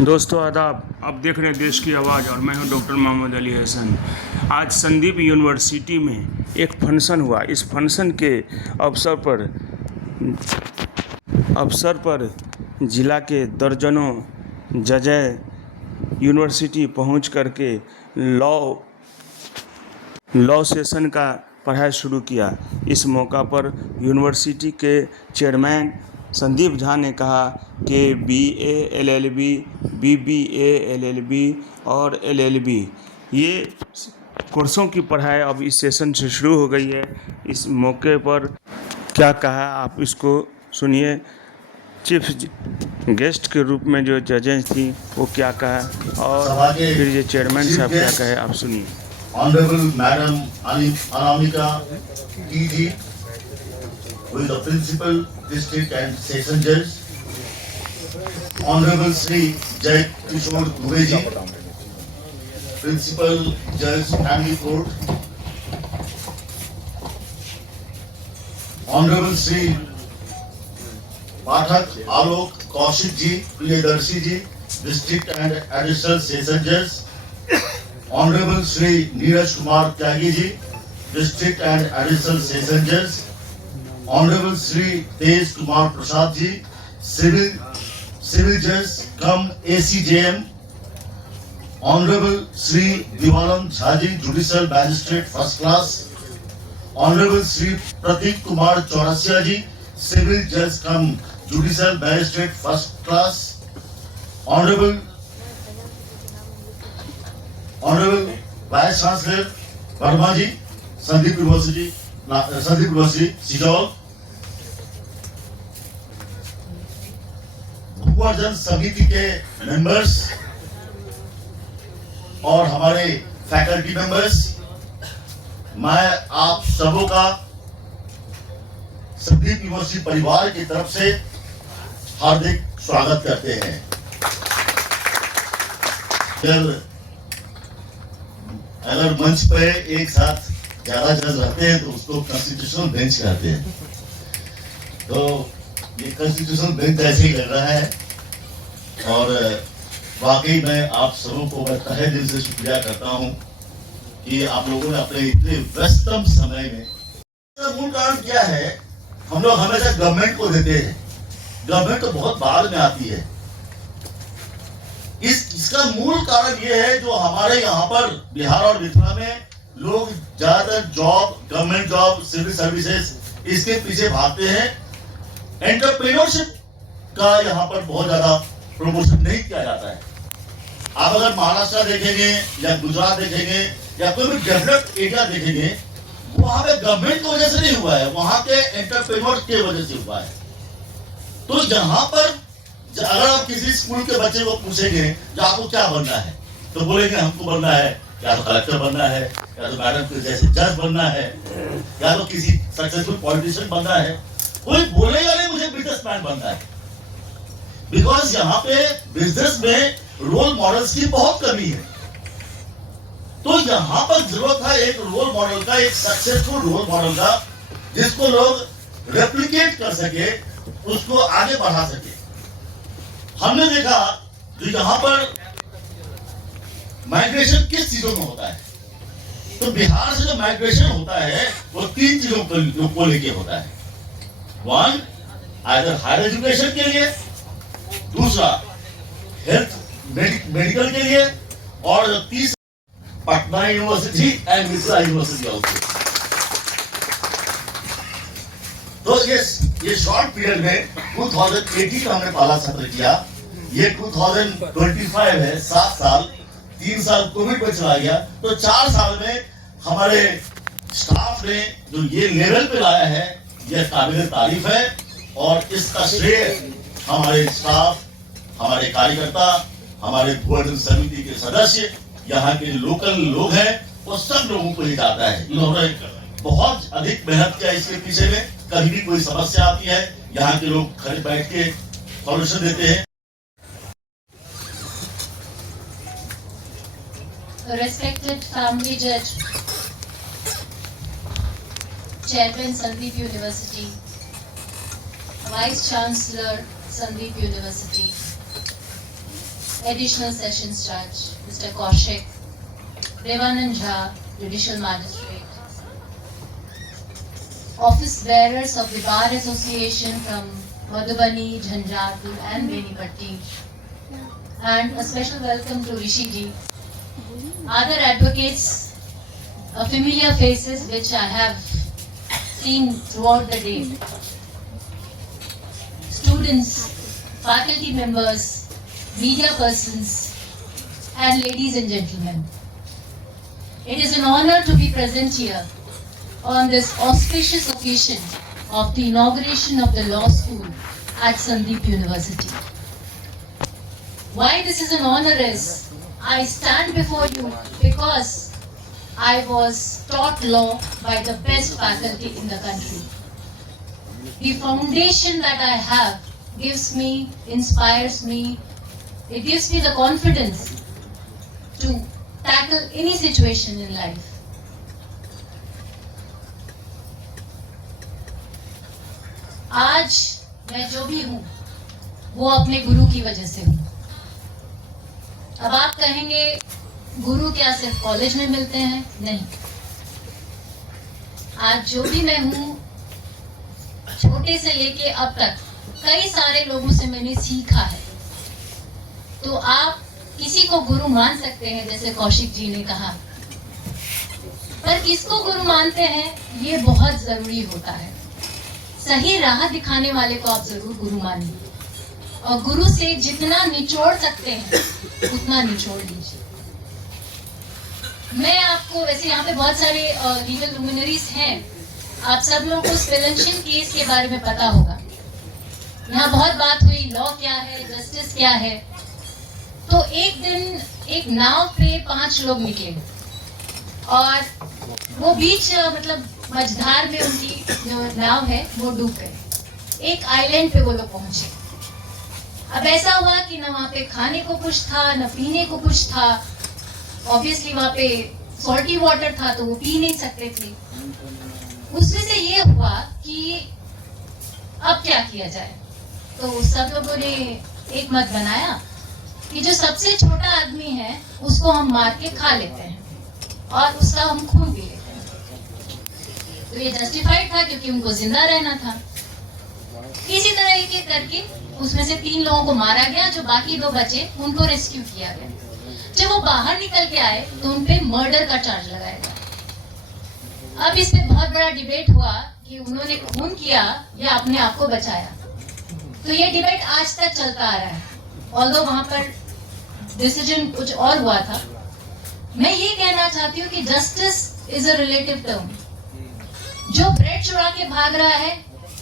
दोस्तों आदाब, आप देख रहे हैं देश की आवाज़ और मैं हूं डॉक्टर मोहम्मद अली हसन। आज संदीप यूनिवर्सिटी में एक फंक्शन हुआ। इस फंक्शन के अवसर पर ज़िला के दर्जनों जजें यूनिवर्सिटी पहुंच करके लॉ सेशन का पढ़ाई शुरू किया। इस मौका पर यूनिवर्सिटी के चेयरमैन संदीप झा ने कहा कि BA LLB BBA LLB और LLB ये कोर्सों की पढ़ाई अब इस सेशन से शुरू हो गई है। इस मौके पर क्या कहा आप इसको सुनिए। चीफ गेस्ट के रूप में जो जजें थी वो क्या कहा और फिर ये चेयरमैन साहब क्या कहे, आप सुनिए। Honorable Madam Anamika TG, who is the Principal District and Session Judge, Honorable Sri Jai Kishore Dubey ji, Principal Judge Family Court, Honorable Sri Pathak Alok Kaushik ji, Priyadarshi ji, District and Additional Session Judge, Honorable Shri Neeraj Kumar Tyagi ji, District and Additional Session Judge, Honorable Shri Tej Kumar Prasad ji, Civil Judge cum ACJM, Honorable Shri Divanand Jha ji, Judicial Magistrate First Class, Honorable Shri Pratik Kumar Chaurasia ji, Civil Judge cum Judicial Magistrate First Class, Honorable Vice Chancellor Verma ji, Sandeep University, Sijol, भूवर्जन समिति के members और हमारे faculty members, मैं आप सबों का Sandeep university परिवार की तरफ से हार्दिक स्वागत करते हैं। अगर मंच पे एक साथ ज्यादा जज रहते हैं तो उसको कॉन्स्टिट्यूशनल बेंच कहते हैं। तो ये कॉन्स्टिट्यूशनल बेंच ऐसे ही लग रहा है और वाकई मैं आप सबों को मैं तहे दिल से शुक्रिया करता हूं कि आप लोगों ने अपने इतने व्यस्तम समय में, मूल कारण क्या है, हम लोग हमेशा गवर्नमेंट को देते हैं, गवर्नमेंट तो बहुत बाद में आती है। इसका मूल कारण यह है जो हमारे यहाँ पर बिहार और मिथिला में लोग ज्यादातर job, government job, civil services इसके पीछे भागते हैं। एंटरप्रेन्योरशिप का यहाँ पर बहुत ज्यादा प्रमोशन नहीं किया जाता है। आप अगर महाराष्ट्र देखेंगे या गुजरात देखेंगे या कोई भी डेवलप्ड एरिया देखेंगे, वहां पे गवर्नमेंट की वजह से नहीं हुआ है, वहां के एंटरप्रेन्योर की वजह से हुआ है। तो यहाँ पर अगर आप किसी स्कूल के बच्चे को पूछेंगे कि आपको क्या बनना है, तो बोलेंगे हमको बनना है या तो कलेक्टर बनना है, या तो मैडम के जैसे जज बनना है, या तो किसी सक्सेसफुल पॉलिटिशियन बनना है। कोई बोलेगा नहीं मुझे बिजनेसमैन बनना है, बिकॉज यहाँ पे बिजनेस में रोल मॉडल्स की बहुत कमी है। तो यहाँ पर जरूरत है एक रोल मॉडल का, एक सक्सेसफुल रोल मॉडल का, जिसको लोग रेप्लिकेट कर सके, उसको आगे बढ़ा सके। हमने देखा जो यहाँ पर माइग्रेशन किस चीजों में होता है, तो बिहार से जो माइग्रेशन होता है वो तीन चीजों को लेके होता है। वन, आइदर हायर एजुकेशन के लिए, दूसरा हेल्थ मेडिकल के लिए, और तीसरा Patna university and Mithila university also. तो ये शॉर्ट पीरियड में 2018 का हमने पहला सत्र किया, ये 2025 है, 7 साल, 3 साल कोविड में चला गया। तो 4 साल में हमारे स्टाफ ने जो ये लेवल पे लाया है, ये काबिल तारीफ है। और इसका श्रेय हमारे स्टाफ, हमारे कार्यकर्ता, हमारे भूवर्जन समिति के सदस्य, यहाँ के लोकल लोग हैं, वो सब लोगों को ही जाता है। इन्होंने बहुत अधिक मेहनत किया इसके पीछे में। कभी भी कोई समस्या आती है, यहाँ के लोग खड़े बैठ के सॉल्यूशन देते हैं। Respected family judge, Chairman Sandeep University, Vice Chancellor Sandeep University, Additional Sessions Judge Mr. Kaushik, Devanand Jha, Judicial Magistrate, office bearers of the Bar Association from Madhubani, Jhanjharpur and Benipatti, and a special welcome to Rishi ji. Other advocates, familiar faces which I have seen throughout the day. Students, faculty members, media persons, and ladies and gentlemen. It is an honor to be present here on this auspicious occasion of the inauguration of the law school at Sandeep University. Why this is an honor is, I stand before you because I was taught law by the best faculty in the country. The foundation that I have gives me, inspires me, it gives me the confidence to tackle any situation in life. आज मैं जो भी हूँ वो अपने गुरु की वजह से हूँ। अब आप कहेंगे गुरु क्या सिर्फ कॉलेज में मिलते हैं? नहीं। आज जो भी मैं हूँ, छोटे से लेके अब तक कई सारे लोगों से मैंने सीखा है। तो आप किसी को गुरु मान सकते हैं, जैसे कौशिक जी ने कहा, पर किसको गुरु मानते हैं ये बहुत जरूरी होता है। सही राह दिखाने वाले को आप जरूर गुरु मानिए, और गुरु से जितना निचोड़ सकते हैं उतना निचोड़ लीजिए। मैं आपको, वैसे यहाँ पे बहुत सारे लीगल लुमिनरीज हैं, आप सब लोगों को स्पेलेंशियन केस के बारे में पता होगा। यहाँ बहुत बात हुई, लॉ क्या है, जस्टिस क्या है। तो एक दिन एक नाव पे 5 लोग निकले और वो बीच मतलब मझधार में उनकी जो नाव है वो डूब गई। एक आइलैंड पे वो लोग पहुंचे। अब ऐसा हुआ कि न वहाँ पे खाने को कुछ था, न पीने को कुछ था। ऑब्वियसली वहाँ पे सॉल्टी वाटर था तो वो पी नहीं सकते थे। उसमें से ये हुआ कि अब क्या किया जाए। तो सब लोगों ने एक मत बनाया कि जो सबसे छोटा आदमी है उसको हम मार के खा लेते हैं और उसका हम खून पी लेते हैं। तो ये जस्टिफाइड था क्योंकि उनको जिंदा रहना था। इसी तरह एक करके उसमें से 3 लोगों को मारा गया, जो बाकी 2 बचे उनको रेस्क्यू किया गया। जब वो बाहर निकल के आए तो उन पे मर्डर का चार्ज लगाया गया। अब इसमें बहुत बड़ा डिबेट हुआ कि उन्होंने खून किया या अपने आप को बचाया। तो ये डिबेट आज तक चलता आ रहा है, ऑल्दो वहां पर डिसीजन कुछ और हुआ था। मैं ये कहना चाहती हूँ कि justice is a relative term. जो ब्रेड चुरा के भाग रहा है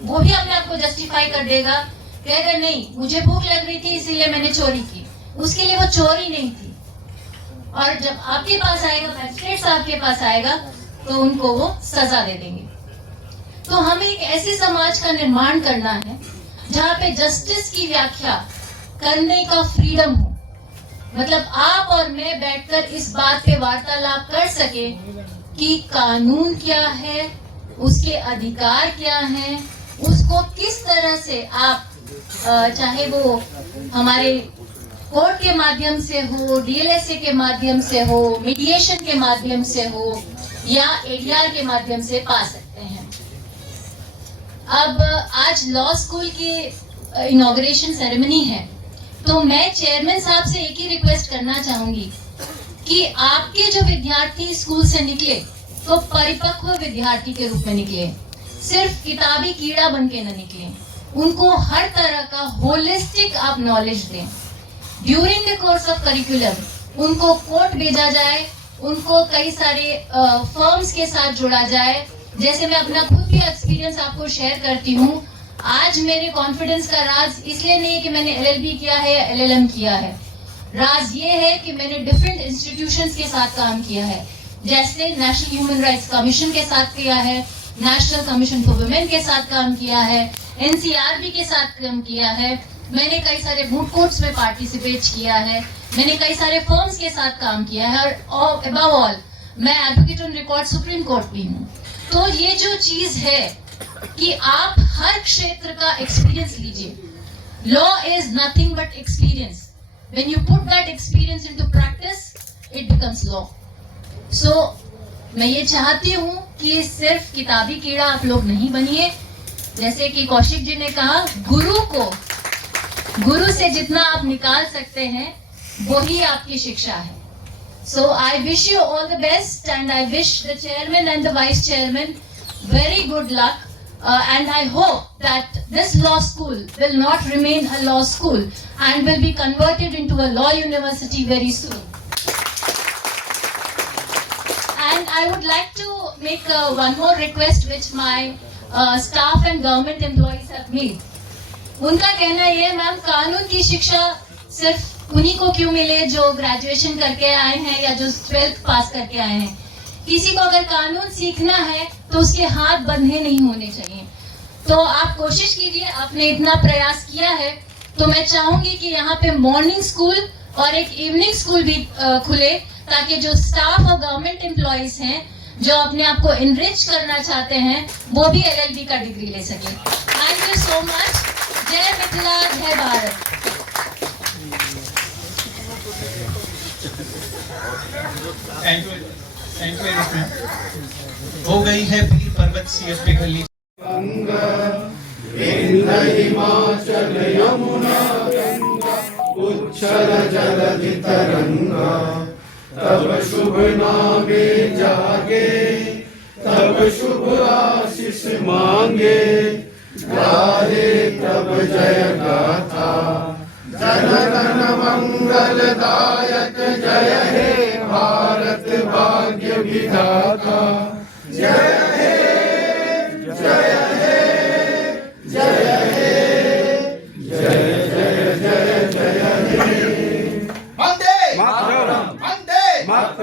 वो भी अपने आप को जस्टिफाई कर देगा, कहेगा नहीं मुझे भूख लग रही थी इसीलिए मैंने चोरी की। उसके लिए वो चोरी नहीं थी। और जब आपके पास आएगा, मैजिस्ट्रेट साहब के पास आएगा, तो उनको वो सजा दे देंगे। तो हमें एक ऐसे समाज का निर्माण करना है जहाँ पे जस्टिस की व्याख्या करने का फ्रीडम हो। मतलब आप और मैं बैठकर इस बात पे वार्तालाप कर सके कि कानून क्या है, उसके अधिकार क्या हैं, उसको किस तरह से आप चाहे वो हमारे कोर्ट के माध्यम से हो, डीएलएसए के माध्यम से हो, मीडिएशन के माध्यम से हो या एडीआर के माध्यम से पा सकते हैं। अब आज लॉ स्कूल की इनॉग्रेशन सेरेमनी है, तो मैं चेयरमैन साहब से एक ही रिक्वेस्ट करना चाहूंगी कि आपके जो विद्यार्थी स्कूल से निकले तो परिपक्व विद्यार्थी के रूप में निकले, सिर्फ किताबी कीड़ा बन के न निकले। उनको हर तरह का होलिस्टिक आप नॉलेज दें। During the course of curriculum उनको कोर्ट भेजा जाए, उनको कई सारे फर्म्स के साथ जोड़ा जाए। जैसे मैं अपना खुद भी एक्सपीरियंस आपको शेयर करती हूँ। आज मेरे कॉन्फिडेंस का राज इसलिए नहीं है कि मैंने एलएलबी किया है या एलएलएम किया है। राज ये है कि मैंने डिफरेंट इंस्टीट्यूशंस के साथ काम किया है, जैसे नेशनल ह्यूमन राइट्स कमीशन के साथ किया है, नेशनल कमीशन फॉर वुमेन के साथ काम किया है, एनसीआरबी के साथ काम किया है। मैंने कई सारे मूट कोर्ट्स में पार्टिसिपेट किया है, मैंने कई सारे फर्म्स के साथ काम किया है, और अबव ऑल मैं advocate on record supreme court भी हूँ। तो ये जो चीज है कि आप हर क्षेत्र का एक्सपीरियंस लीजिए। Law is nothing but experience. when you put that experience into practice, it becomes law. So मैं ये चाहती हूँ कि सिर्फ किताबी कीड़ा आप लोग नहीं बनिए. जैसे कि कौशिक जी ने कहा, गुरु से जितना आप निकाल सकते हैं वही आपकी शिक्षा है. So I wish you all the best, and I wish the chairman and the vice chairman very good luck, and I hope that this law school will not remain a law school and will be converted into a law university very soon. And I would like to make one more request which my staff and government employees have made. उनका कहना ये है, ma'am कानून की शिक्षा सिर्फ उन्हीं को क्यों मिले जो ग्रेजुएशन करके आए हैं या जो 12th पास करके आए हैं. किसी को अगर कानून सीखना है तो उसके हाथ बंधे नहीं होने चाहिए. तो आप कोशिश कीजिए, आपने इतना प्रयास किया है तो मैं चाहूंगी कि यहाँ पे मॉर्निंग स्कूल और एक इवनिंग स्कूल भी खुले, ताकि जो स्टाफ और गवर्नमेंट एम्प्लॉइज हैं जो अपने आप को इनरिच करना चाहते हैं वो भी LLB का डिग्री ले सके. Thank you so much. जय मिथिला, जय Bharat. Thank you very much. हो गई है वीर पर्वत सी पे गली. हिमाचल यमुना गंगा उच्छल जलधि तरंगा, तब शुभ नामे जागे, तब शुभ आशीष मांगे, गाहे तब जय गाथा, जन गण मंगलदायक जय हे भारत भाग्य विधाता. जय हे जय हे जय हे जय जय जय जय हे. वंदे मातरम. वंदे मातरम.